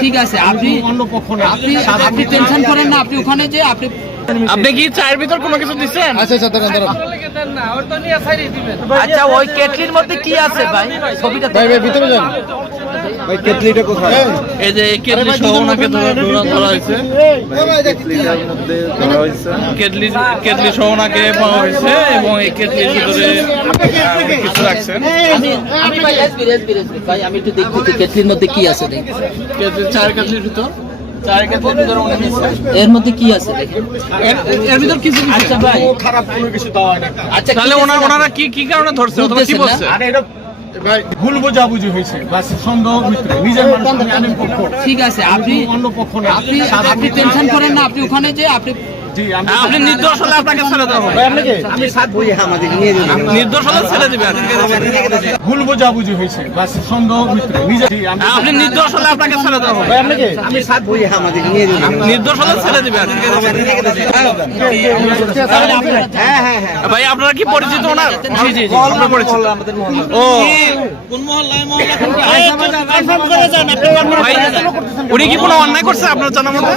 ঠিক আছে, আপনি অন্য পক্ষ না, আপনি টেনশন করেন না, আপনি ওখানে যে আপনি কি চায়ের ভিতর কোনো কিছু দিচ্ছেন? আচ্ছা, ওই কেটলির মধ্যে কি আছে ভাই? ছবিটা ভাই ভিতরে যান ভাই। কেটলিটা কোথায়? এই যে কেটলি সহ ওনাকে ধরা হয়েছে, কেটলি সহ ওনাকে পাওয়া হয়েছে এবং এই কেটলির ভিতরে কিছু রাখছেন। ভাই আমি একটু দেখছি কেটলির মধ্যে কি আছে, দেখি চায়ের কেটলির ভিতর এর মধ্যে কি আছে দেখেন, এর ভিতর কিছু। আচ্ছা ভাই, খারাপ কোনো কিছু দেওয়া হয় না। আচ্ছা, তাহলে ওনারা কি কারণে ধরছে অথবা কি বলছে? আরে এটা ভাই ভুল বোঝাবুঝি হয়েছে, বাস সন্দেহ ভিতরে নিজের মানুষ, আমি পক্ষ। ঠিক আছে, আপনি অন্য পক্ষ না, আপনি টেনশন করেন না, আপনি ওখানে যে আপনি নির্দোষ হলে আপনাকে ছেড়ে দেওয়া হবে। আমি সাথ বই আমাদের নিয়ে যাবেন, নির্দোষ হলে ছেড়ে দিবেন। ভুল বোঝাবুঝি হয়েছে, বাস সন্দেহ ভিতরে আপনি নির্দোষ হলে আপনাকে ছেড়ে দেওয়া হবে। আমি সাথ বই আমাদের নিয়ে যাবেন, নির্দোষ হলে ছেড়ে দিবেন। হ্যাঁ হ্যাঁ হ্যাঁ ভাই আপনারা কি পরিচিত ওনার? জি জি, আমরা পরিচিত। ও কোন মহল্লায়? উনি কি কোনো অন্যায় করছে আপনার জানা মতো?